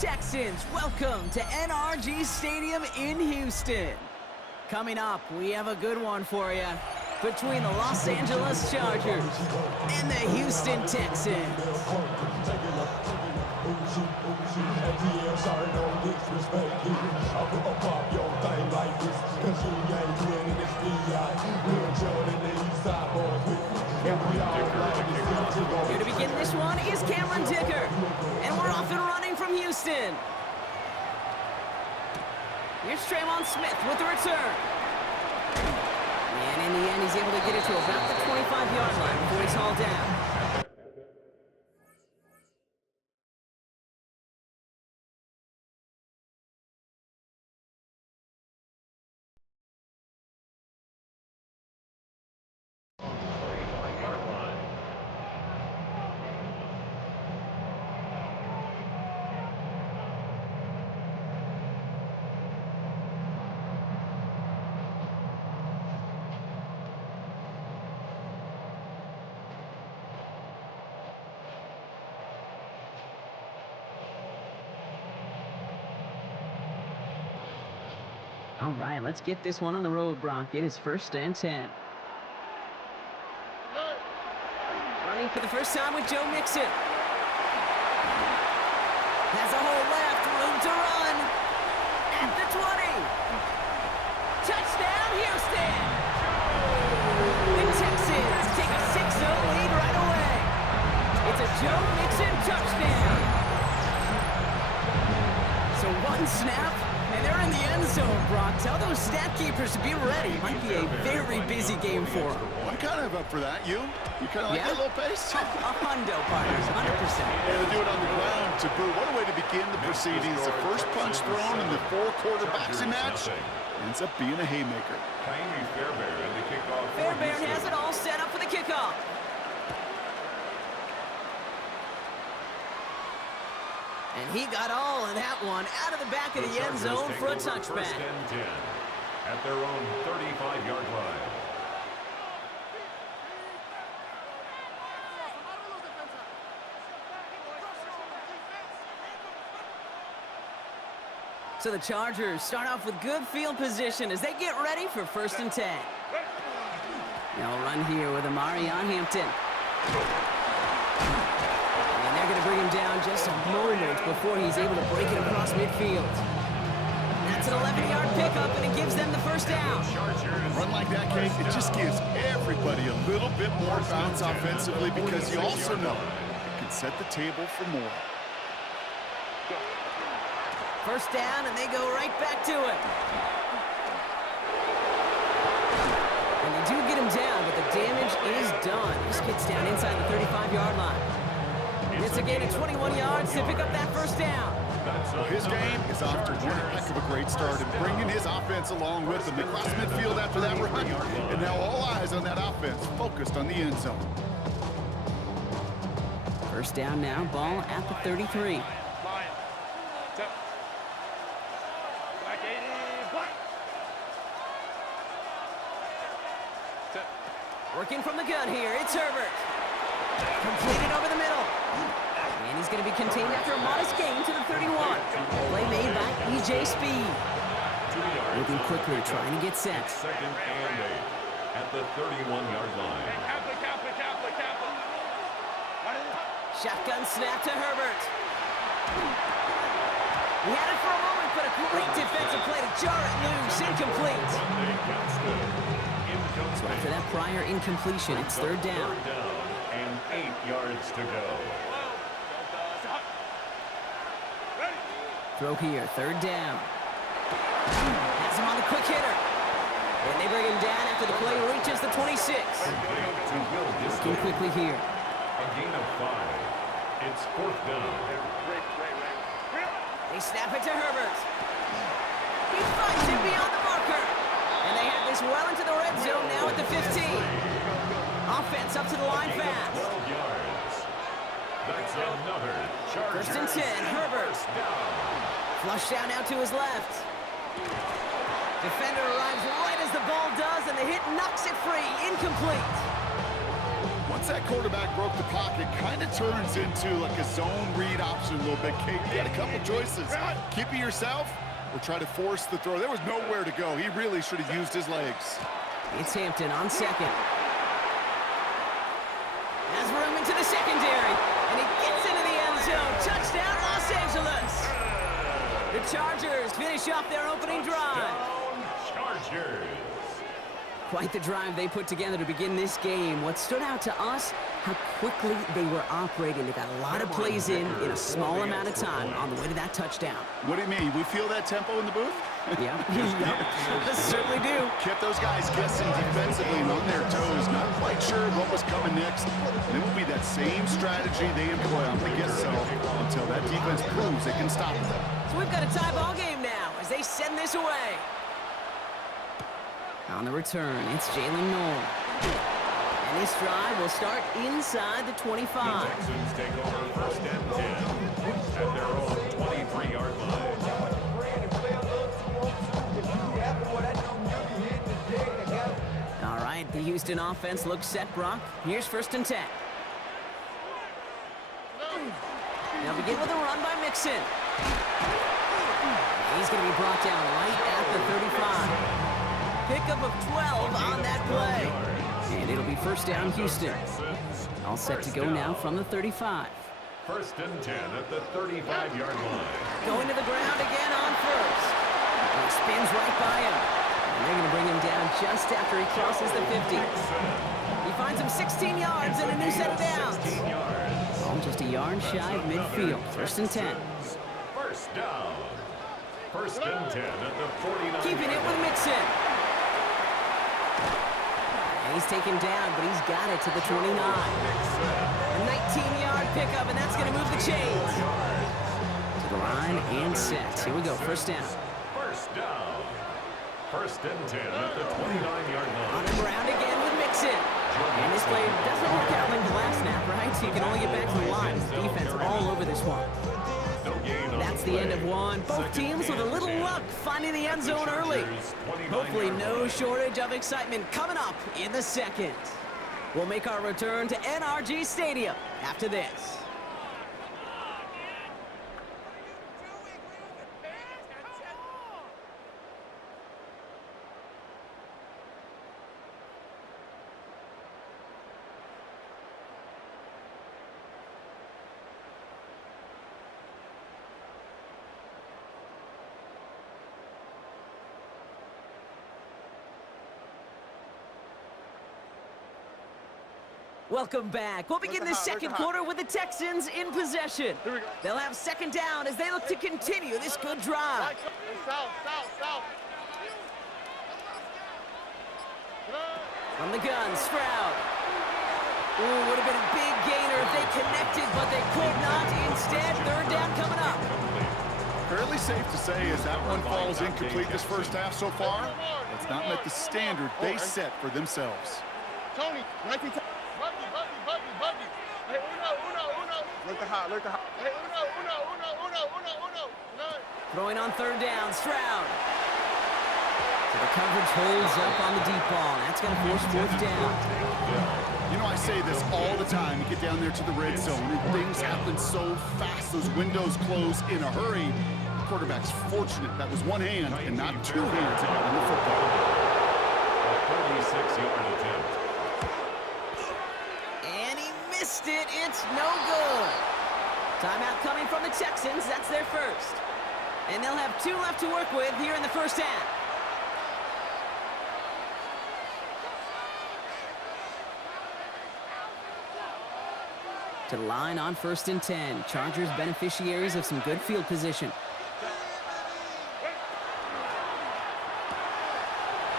Texans, welcome to NRG Stadium in Houston. Coming up, we have a good one for you between the Los Angeles Chargers and the Houston Texans. Here to begin this one is Cameron Dicker, and we're off and running from Houston. Here's Trayvon Smith with the return. And in the end, he's able to get it to about the 25-yard line before he's hauled down. All right, let's get this one on the road, Brock. It is 1st and 10. Running for the first time with Joe Mixon. Has a hole left, room to run. At the 20. Touchdown, Houston! The Texans take a 6-0 lead right away. It's a Joe Mixon touchdown. So one snap. And they're in the end zone, Brock. Tell those stat keepers to be ready. Might be a very busy game for them. I'm kind of up for that. You kind of like that little pace? A hundo, partners, 100%. Yeah, to do it on the ground, to boot. What a way to begin the proceedings. The first punch thrown in the 4-quarter boxing match ends up being a haymaker. Fairbairn has it all set up for the kickoff. And he got all of that one out of the back of the end zone for a touchback. At their own 35-yard line. So the Chargers start off with good field position as they get ready for 1st and 10. They'll run here with Amari on Hampton. They're going to bring him down just a moment before he's able to break it across midfield. That's an 11-yard pickup, and it gives them the first down. Run like that, Kate, it just gives everybody a little bit more bounce offensively because you also know it can set the table for more. First down, and they go right back to it. And they do get him down, but the damage is done. This gets down inside the 35-yard line. It's a gain of 21 yards to pick up that first down. Well, his game is off to one heck of a great start and bringing his offense along with him. They cross midfield after that run, and now all eyes on that offense focused on the end zone. First down now, ball at the 33. Working from the gun here, it's Herbert. Completed over the middle. And he's going to be contained after a modest gain to the 31. Play made by E.J. Speed. Moving quickly, trying to get set. 2nd and 8 at the 31-yard line. Shotgun snap to Herbert. He had it for a moment, but a great defensive play to jar it loose. Incomplete. So after that prior incompletion, it's 3rd down. And 8 yards to go. Throw here, 3rd down. Has him on the quick hitter. And they bring him down after the play reaches the 26. Looking quickly here. A gain of 5. It's 4th down. They snap it to Herbert. He finds it beyond the marker. And they have this well into the red zone now at the 15. Offense up to the line fast. 12 yards. That's another Chargers. 1st and 10, Herbert. Flush down now to his left. Defender arrives right as the ball does, and the hit knocks it free. Incomplete. Once that quarterback broke the pocket, kind of turns into like a zone read option a little bit. Kate, you had a couple choices. Keep it yourself or try to force the throw. There was nowhere to go. He really should have used his legs. It's Hampton on second. Has room into the secondary, and he gets into the end zone. Touchdown, Los Angeles. The Chargers finish off their opening drive. Chargers. Quite the drive they put together to begin this game. What stood out to us, how quickly they were operating. They got a lot of plays in a small amount of time on the way to that touchdown. What do you mean? We feel that tempo in the booth? Yeah, certainly do. Kept those guys guessing defensively and on their toes. Not quite sure what was coming next. And it will be that same strategy they employ. I'm going to guess so until that defense proves they can stop them. So we've got a tie ball game now as they send this away. On the return, it's Jalen Noel. And this drive will start inside the 25. The Texans take over first and 10 at their own 23-yard line. All right, the Houston offense looks set, Brock. Here's first and 10. They'll begin with a run by Mixon. He's going to be brought down right at the 35. Pickup of 12 on that play. And it'll be first down, Houston. All set to go now from the 35. First and 10 at the 35-yard line. Going to the ground again on first. He spins right by him. And they're going to bring him down just after he crosses the 50. He finds him 16 yards and a new set of downs. Oh, just a yard shy of midfield. First and 10. First down. First and 10 at the 49. Keeping it with Mixon. And he's taken down, but he's got it to the 29. A 19-yard pickup, and that's going to move the chains. To the line and set. Here we go, first down. First down. First and 10 at the 29-yard line. On the ground again with Mixon. And this play doesn't work out like the last snap, right? So you can only get back to the line. Defense all over this one. That's the end of one. Both teams with a little luck finding the end zone early. Hopefully no shortage of excitement coming up in the second. We'll make our return to NRG Stadium after this. Welcome back. We'll begin the second quarter with the Texans in possession. They'll have second down as they look to continue this good drive. From the gun, Stroud. Ooh, would have been a big gainer if they connected, but they could not. Instead, third down coming up. Fairly safe to say as that one falls incomplete this first half so far, it's not met the standard they set for themselves. Tony, 19. Hey, uno. Look the hot. Hey, uno. Throwing on third down, Stroud. So the coverage holds up on the deep ball. That's going to force fourth down. You know, I say this all the time. You get down there to the red zone, and things happen so fast. Those windows close in a hurry. The quarterback's fortunate that was one hand and not two hands that got on the football. A 36-yard attempt. And he missed it. It's no good. Timeout coming from the Texans. That's their first. And they'll have two left to work with here in the first half. To the line on first and 10. Chargers beneficiaries of some good field position.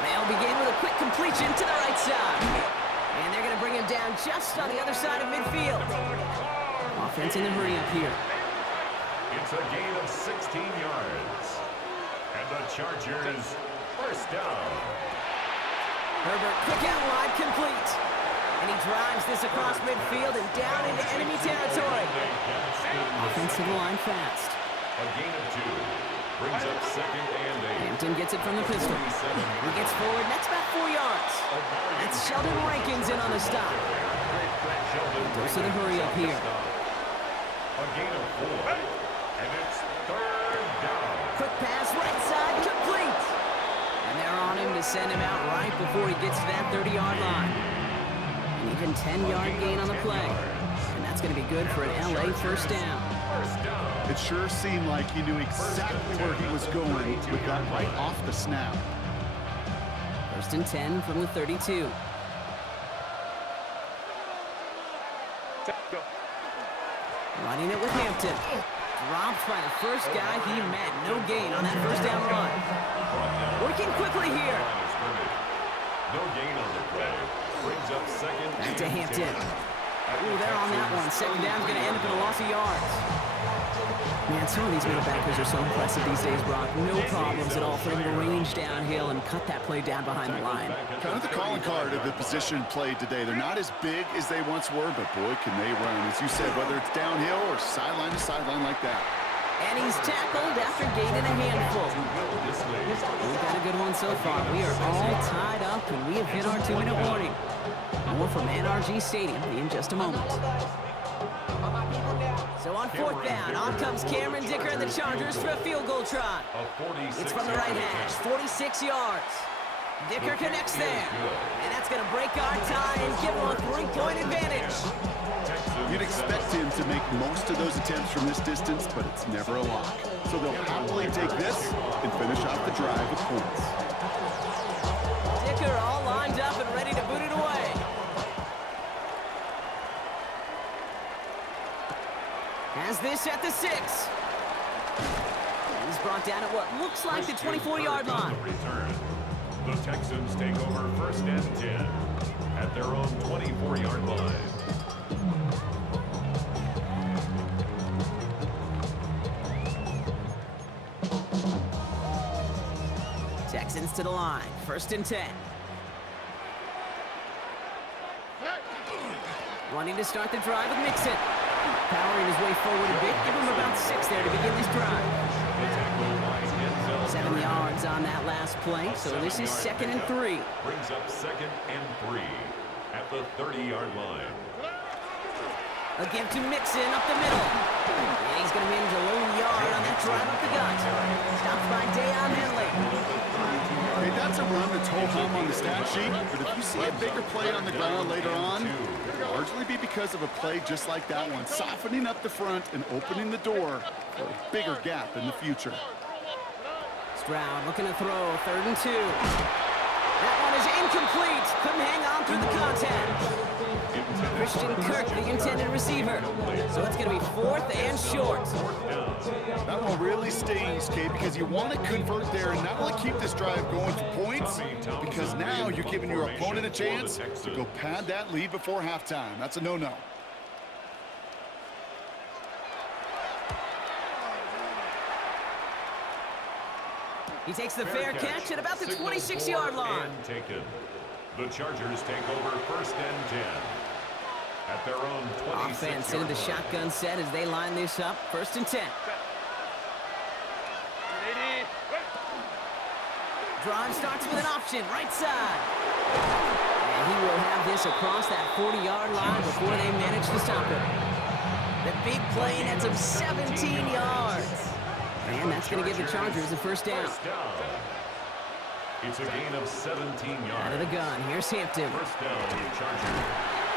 They'll begin with a quick completion to the right side. And they're going to bring him down just on the other side of midfield. Offense in the hurry up here. It's a gain of 16 yards. And the Chargers first down. Herbert quick out wide, complete. And he drives this across midfield and down into enemy territory. Offensive line fast. A gain of 2. Brings up second and 8. Hampton gets it from the pistol. He gets forward, that's about 4 yards. That's Sheldon Rankins in on the stop. Goes to the hurry up here. A gain of 4. And it's third down. Quick pass, right side, complete. And they're on him to send him out right before he gets to that 30-yard line. An even 10-yard gain on the play. And that's going to be good for an LA first down. It sure seemed like he knew exactly where he was going with that right off the snap. First and 10 from the 32. Running it with Hampton. Dropped by the first guy he met. No gain on that first down run. Working quickly here. No gain on the play. Brings up second. Back to Hampton. Ooh, they're on that one. Second down's going to end up in a loss of yards. Man, some of these middle backers are so impressive these days, Brock. No problems at all for them to range downhill and cut that play down behind the line. Kind of the calling card of the position played today. They're not as big as they once were, but boy, can they run. As you said, whether it's downhill or sideline to sideline like that. And he's tackled after gaining a handful. We've got a good one so far. We are all tied up, and we have hit our 2-minute warning. More from NRG Stadium in just a moment. So on fourth down, on comes Cameron Dicker and the Chargers for a field goal try. It's from the right hash, 46 yards. Dicker connects there, and that's going to break our tie and give him a 3-point advantage. You'd expect him to make most of those attempts from this distance, but it's never a lock. So they'll happily take this and finish off the drive with points. Dicker all lined up and ready to boot it away. Has this at the 6. He's brought down at what looks like the 24-yard line. The Texans take over first and 10 at their own 24-yard line. Texans to the line, first and 10. Wanting to start the drive with Mixon. Powering his way forward a bit, give him about 6 there to begin this drive. 7 yards on that last play, so this is second and 3. Brings up second and 3 at the 30-yard line. A give to Mixon up the middle. And he's going to manage a lone yard on that drive up the gut. Stopped by Dayon Henley. Hey, that's a run that's ho-hum on the stat sheet, but if you see a bigger play on the ground later on, it'll largely be because of a play just like that one, softening up the front and opening the door for a bigger gap in the future. Stroud looking to throw, third and 2. That one is incomplete. Couldn't hang on through the contact. Christian Kirk, the intended receiver. So it's going to be fourth and short. That one really stings, Kate, because you want to convert there and not only keep this drive going for points, because now you're giving your opponent a chance to go pad that lead before halftime. That's a no-no. He takes the fair catch at about the 26-yard line. The Chargers take over first and 10 at their own 26-yard Offense into the shotgun set as they line this up. First and 10. Drive starts with an option, right side. And he will have this across that 40-yard line before they manage to stop him. The big play nets him 17 yards. And that's going to give the Chargers a first down. It's a gain of 17 yards. Out of the gun, here's Hampton. First down, Chargers.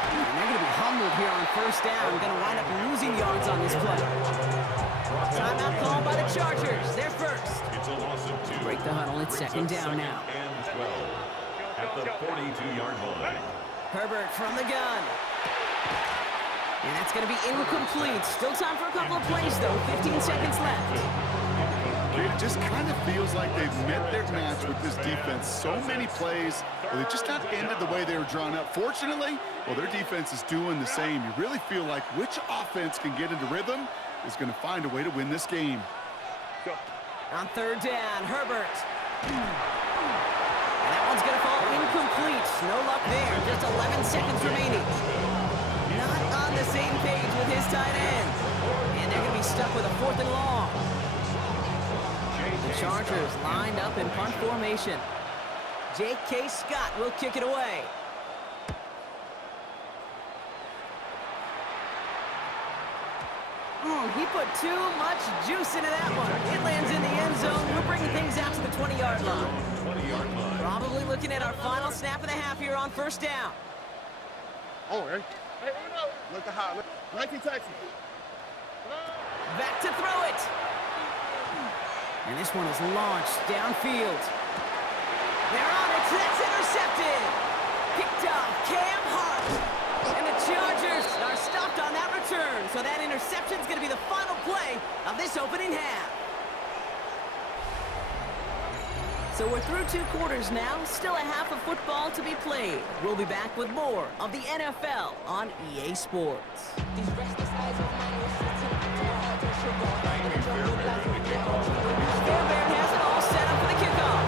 And they're going to be humbled here on first down. Going to wind up losing yards on this play. Timeout called by the Chargers. They're first. It's a loss of 2. Break the huddle. It's second down now. And 12 at the 42-yard line. Herbert from the gun. And that's going to be incomplete. Still time for a couple of plays, though. 15 seconds left. It just kind of feels like they've met their match with this defense. So many plays where they just not ended the way they were drawn up. Fortunately, well, their defense is doing the same. You really feel like which offense can get into rhythm is going to find a way to win this game. On third down, Herbert. And that one's going to fall incomplete. No luck there. Just 11 seconds remaining. Not on the same page with his tight end. And they're going to be stuck with a fourth and long. The Chargers lined up in punt formation. J.K. Scott will kick it away. He put too much juice into that one. It lands in the end zone. We're bringing things out to the 20-yard line. 20-yard line. Probably looking at our final snap of the half here on first down. Oh, hey. Hey, Uno. Look at high. 19 Texas. Back to throw it. And this one is launched downfield. They're on it. That's intercepted. Picked off Cam Hart. And the Chargers are stopped on that return. So that interception is going to be the final play of this opening half. So we're through 2 quarters now. Still a half of football to be played. We'll be back with more of the NFL on EA Sports. Fairbairn has it all set up for the kickoff.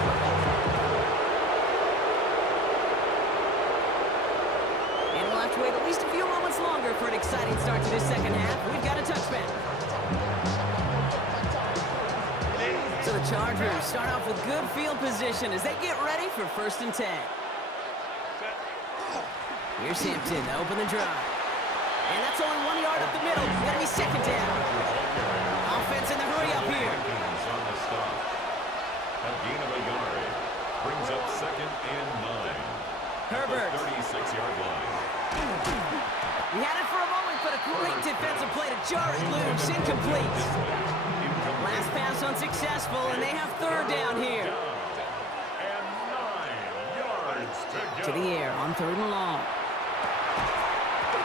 And we'll have to wait at least a few moments longer for an exciting start to this second half. We've got a touchback. So the Chargers start off with good field position as they get ready for 1st and 10. Here's Hampton to open the drive. And that's only 1 yard up the middle. Gonna be 2nd down. Offense in the hurry up here. On the stop. A gain of a yard. Brings up 2nd and 9. Herbert. 36-yard line. He had it for a moment, but a great defensive play to jar it loose. Incomplete. Last pass unsuccessful, and they have 3rd down here. And 9 yards to To go. the air on 3rd and long.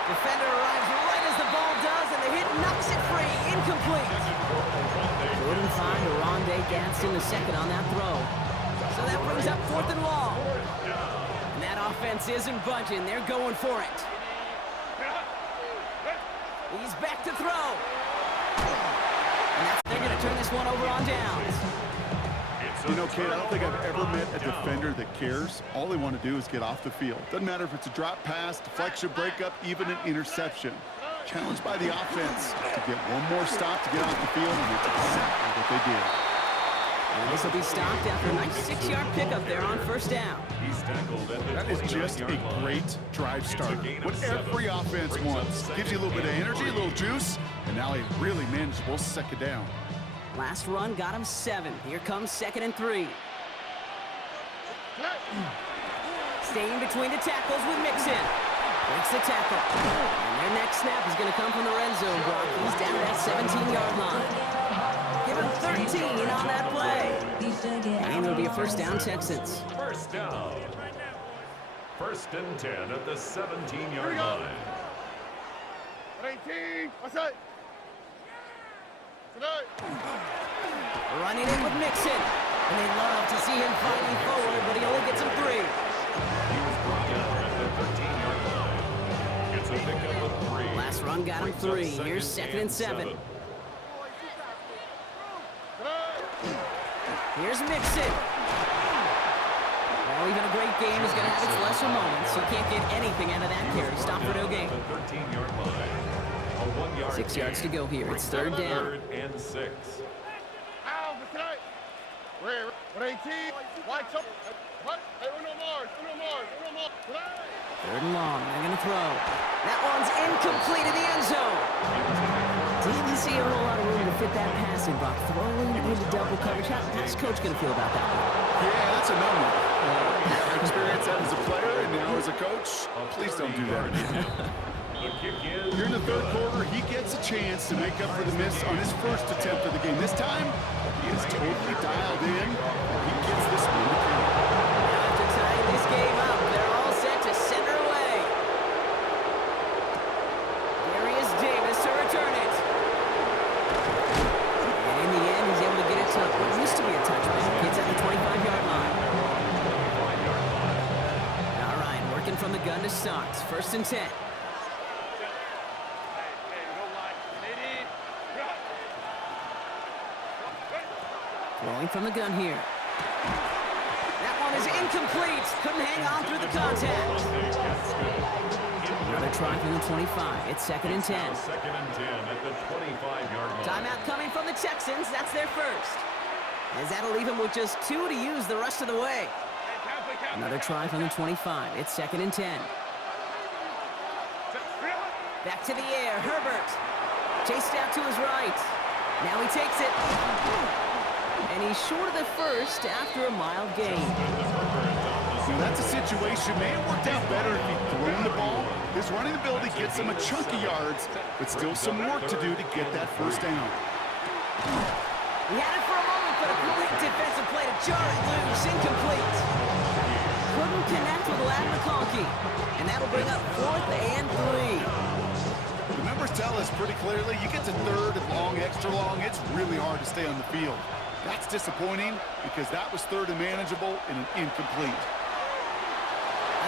Defender arrives right as the ball does, and the hit knocks it free. Incomplete. Couldn't find Rondé Gadsden the second on that throw. So that brings up 4th and long. And that offense isn't budging. They're going for it. He's back to throw. And they're going to turn this one over on downs. You know, Kate, I don't think I've ever met a defender that cares. All they want to do is get off the field. Doesn't matter if it's a drop pass, deflection, breakup, even an interception. Challenged by the offense to get one more stop to get off the field, and it's exactly what they did. And this will be stopped after a nice 6-yard pickup there on 1st down. He's tackled at the That is just a 29-yard line. great drive starter. What every offense wants. Gives you a little bit of energy, a little juice, and now a really manageable 2nd down. Last run got him 7. Here comes 2nd and 3. Staying between the tackles with Mixon. Breaks the tackle. And their next snap is going to come from the red zone block. He's down at that 17-yard line. Give him 13 on that play. And it'll be a 1st down, Texans. 1st down. 1st and 10 at the 17-yard line. 18. What's that? Running in with Mixon. And they love to see him fighting forward, but he only gets him 3. He was brought down at the 13-yard line. It's a pickup of 3. Last run got him 3. Here's 2nd and 7. Here's Mixon. Well, even a great game is going to have its lesser moments. You can't get anything out of that carry. Stop for no gain. The 13-yard line. A 1-yard 6 yards to go here. It's 3rd down. 3rd and 6. Ow, what's that? Where? 18. White top. What? Hey, Uno Mars. Uno Mars. Uno Mars. 3rd and long. They're going to throw. That one's incomplete in the end zone. Didn't see a whole lot of room to fit that passing block. Throwing into double coverage. How's Coach going to feel about that one? Yeah, that's a number. I experienced that as a player and now as a coach. Please don't do that again. The kick is Here in the 3rd quarter, he gets a chance to make up for the miss on his 1st attempt of the game. This time, he is totally dialed in. He gets this one to count. After tying this game up, they're all set to send her away. Darius Davis to return it. And in the end, he's able to get it to what used to be a touchback. Gets at the 25-yard line. All right, working from the gun to start. 1st and 10. Throwing from the gun here. That one is incomplete. Couldn't hang on through the contact. Another try from the 25. It's 2nd and 10. 2nd and 10 at the 25-yard line. Timeout coming from the Texans. That's their 1st. As that'll leave them with just 2 to use the rest of the way. Another try from the 25. It's 2nd and 10. Back to the air. Herbert. Chased out to his right. Now he takes it. And he's short of the first after a mild gain. Now that's a situation may have worked out better if he'd thrown the ball. His running ability gets him a chunk of yards, but still some work to do to get that first down. He had it for a moment, but a great defensive play to jar it loose. Incomplete. Couldn't connect with Ladd McConkey. And that'll bring up 4th and 3. The numbers tell us pretty clearly, you get to 3rd and long, extra long, it's really hard to stay on the field. That's disappointing because that was 3rd and manageable and an incomplete.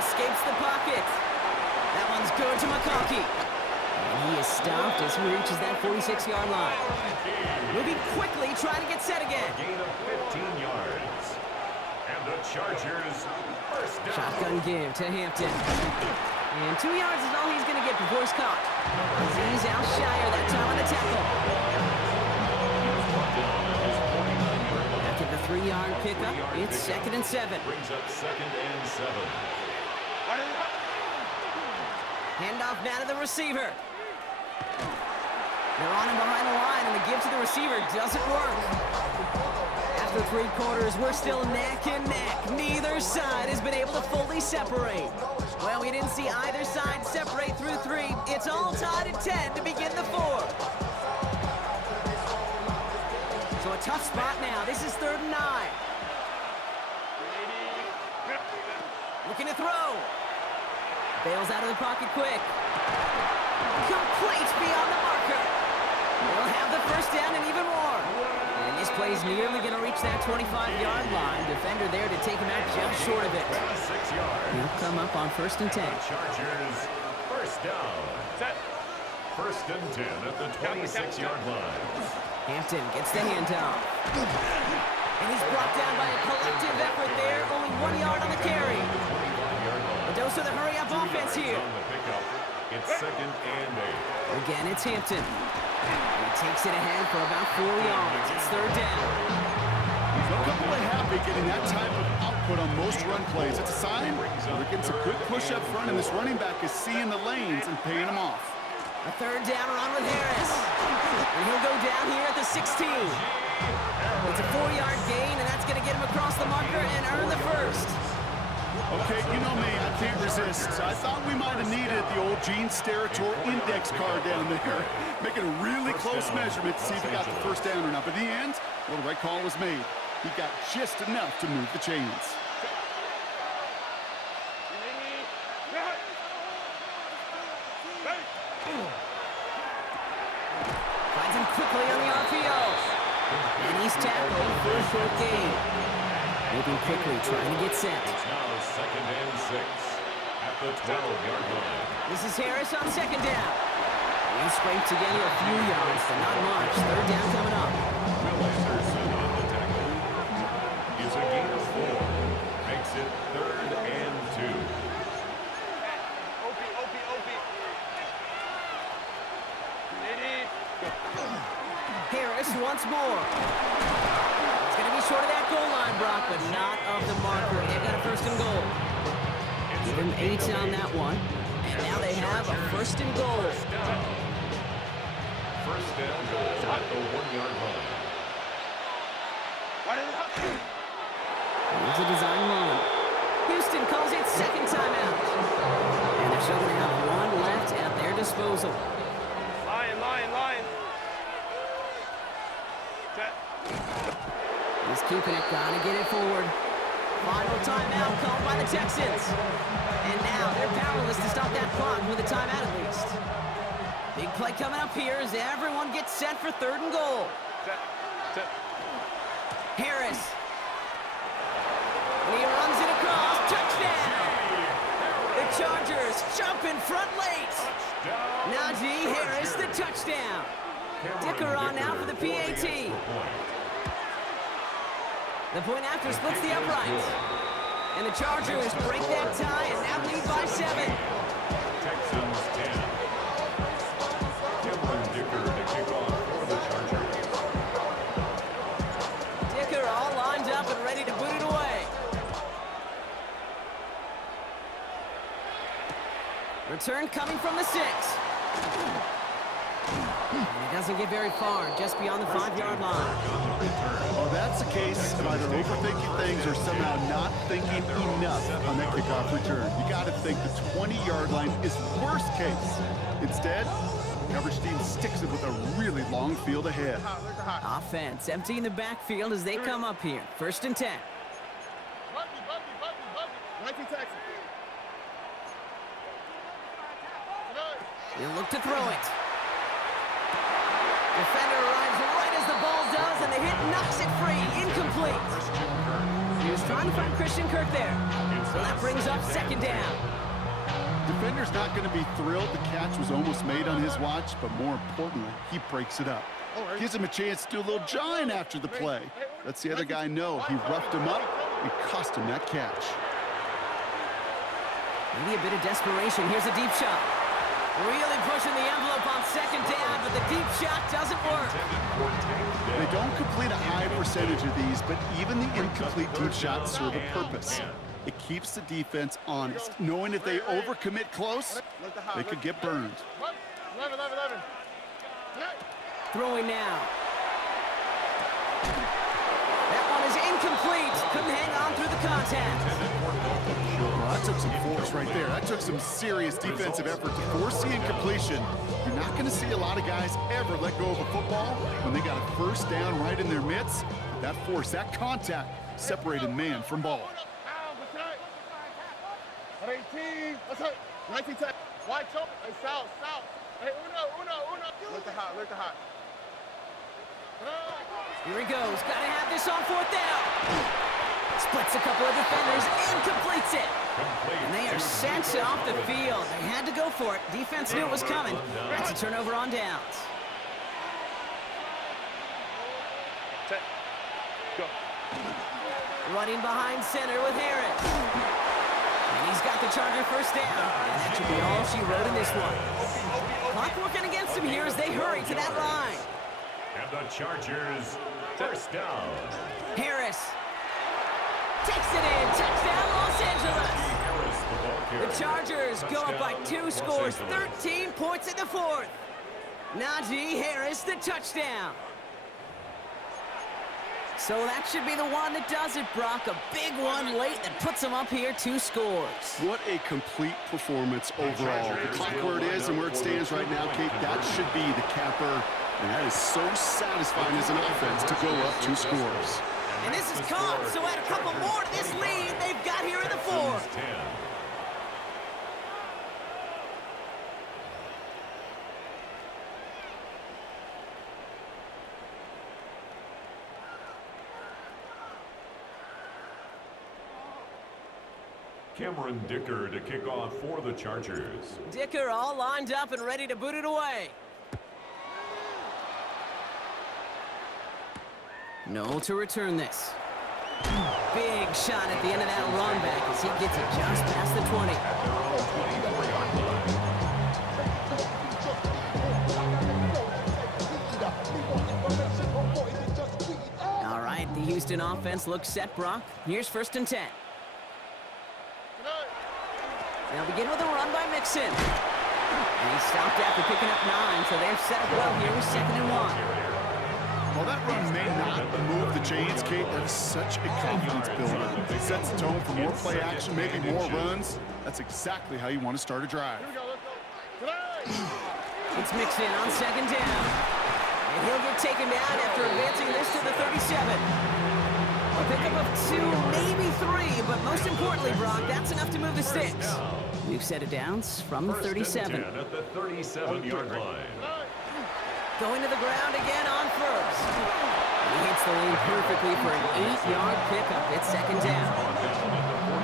Escapes the pocket. That one's good to McConkey. And he is stopped as he reaches that 46-yard line. Moving quickly, trying to get set again. Gain of 15 yards. And the Chargers first down. Shotgun give to Hampton. And 2 yards is all he's going to get before he's caught. He's out shyer that time on the tackle. After the 3-yard pickup, it's 2nd and 7. Brings up 2nd and 7. Handoff now to the receiver. They're on him behind the line, and the give to the receiver doesn't work. After 3 quarters, we're still neck and neck. Neither side has been able to fully separate. Well, we didn't see either side separate through 3. It's all tied at 10 to begin the 4th. So a tough spot now. This is 3rd and 9. Looking to throw. Bails out of the pocket quick. Complete beyond the marker. They'll have the first down and even more. And this play's nearly going to reach that 25-yard line. Defender there to take him out just short of it. 6 yards. He'll come up on 1st and 10. Chargers first down. Set. 1st and 10 at the 26-yard line. Hampton gets the handoff. And he's brought down by a collective effort there. Only 1 yard on the carry. A dose of the hurry-up offense here. On the pickup. It's 2nd and 8. Again, it's Hampton. He takes it ahead for about 4 yards. It's 3rd down. Don't come away happy getting that type of output on most run plays. It's a sign they're getting some good push up front, and this running back is seeing the lanes and paying them off. A 3rd down run with Harris. And he'll go down here at the 16. It's a 4-yard gain, and that's going to get him across the marker and earn the first. Okay, you know me, I can't resist. I thought we might have needed the old Gene Steratore index card down there, making a really close measurement to see if he got the first down or not. But in the end, well, the right call was made. He got just enough to move the chains. Finds him quickly on the RPO. And he's tackled for a short gain. Moving quickly, trying to get set. It's now 2nd and 6 at the 12-yard line. This is Harris on 2nd down. He scraped together a few yards, but not much. 3rd down coming up. Will Anderson on the tackle. Is a gain of 4. Makes it 3rd and 2. Harris once more. It's going to be short of that goal line, Brock, but not of the marker. They've got a 1st and goal. Give him 8 on that one. And now they have a 1st and goal. First down goal at the 1-yard line. It's a design run. Houston calls it 2nd timeout. And they're still going to have 1 left at their disposal. Line. Set. He's keeping it, trying to get it forward. Final timeout called by the Texans. And now they're powerless to stop that clock with a timeout at least. Big play coming up here as everyone gets set for 3rd and goal. Set. Harris. And he runs it across. Touchdown! The Chargers jump in front late. Najee Harris, the touchdown. Dicker on now for the PAT. The point after splits the uprights. And the Chargers break that tie and now lead by 7. Texans 10. Cameron Dicker to kick off for the Chargers. Dicker all lined up and ready to boot it away. Return coming from the 6. And he doesn't get very far, just beyond the 5-yard line. Well, that's the case of either overthinking things or somehow not thinking enough on that kickoff return. You got to think the 20-yard line is worst case. Instead, coverage team sticks it with a really long field ahead. Offense emptying the backfield as they come up here. 1st and 10. He'll look to throw it. Defender arrives right as the ball does, and the hit knocks it free. Incomplete. He was trying to find Christian Kirk there. So that brings up 2nd down. Defender's not going to be thrilled the catch was almost made on his watch, but more importantly, he breaks it up. Gives him a chance to do a little jawing after the play. Lets the other guy know he roughed him up and cost him that catch. Maybe a bit of desperation. Here's a deep shot. Really pushing the envelope on 2nd down, but the deep shot doesn't work. They don't complete a high percentage of these, but even the incomplete deep shots serve a purpose. It keeps the defense honest, knowing if they overcommit close, they could get burned. 11. Throwing now. That one is incomplete. Couldn't hang on through the contact. Well, that took some force right there. That took some serious defensive effort to force the incompletion. You're not going to see a lot of guys ever let go of a football when they got a 1st down right in their midst. But that force, that contact, separated man from ball. 18. Let's hit. 19. Wide choke. Hey, south. Hey, Uno. Look the hot. Here he goes. Got to have this on 4th down. Splits a couple of defenders and completes it. And they are sent off the field. They had to go for it. Defense knew it was coming. That's a turnover on downs. Go. Running behind center with Harris. And he's got the Charger 1st down. And that should be all she wrote in this one. Clock working against them here as they hurry to that line. And the Chargers, 1st down. Harris takes it in. Touchdown, Los Angeles. The Chargers go up by 2 scores, 13 points in the 4th. Najee Harris, the touchdown. So that should be the one that does it, Brock. A big one late that puts them up here 2 scores. What a complete performance overall. The clock where it is and where it stands right now, Kate, that should be the capper. And that is so satisfying as an offense to go up 2 scores. And this is caught, so add a couple more to this lead they've got here in the 4th. Cameron Dicker to kick off for the Chargers. Dicker all lined up and ready to boot it away. No to return this. Big shot at the end of that run back as he gets it just past the 20. All right, the Houston offense looks set, Brock. Here's 1st and 10. They'll begin with a run by Mixon. And he stopped after picking up 9, so they're set up well here with 2nd and 1. While that run may not move the chains, Kate, that's such a confidence builder. It sets the tone for more play action, maybe more runs. That's exactly how you want to start a drive. It's Mixon on 2nd down. And he'll get taken down after advancing this to the 37. A pickup of 2, maybe 3, but most importantly, Brock, that's enough to move the sticks. New set of downs from the 37. At the 37-yard line. Going to the ground again on 1st. And he hits the lane perfectly for an 8-yard pickup. It's 2nd down.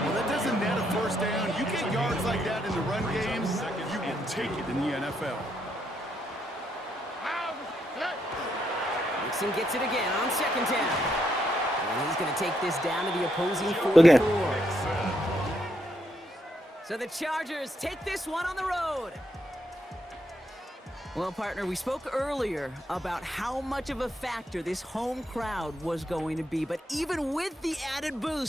Well, that doesn't net a 1st down. You get yards like that in the run game, you will take it in the NFL. Mixon gets it again on 2nd down. And he's going to take this down to the opposing 44. So the Chargers take this one on the road. Well, partner, we spoke earlier about how much of a factor this home crowd was going to be, but even with the added boost,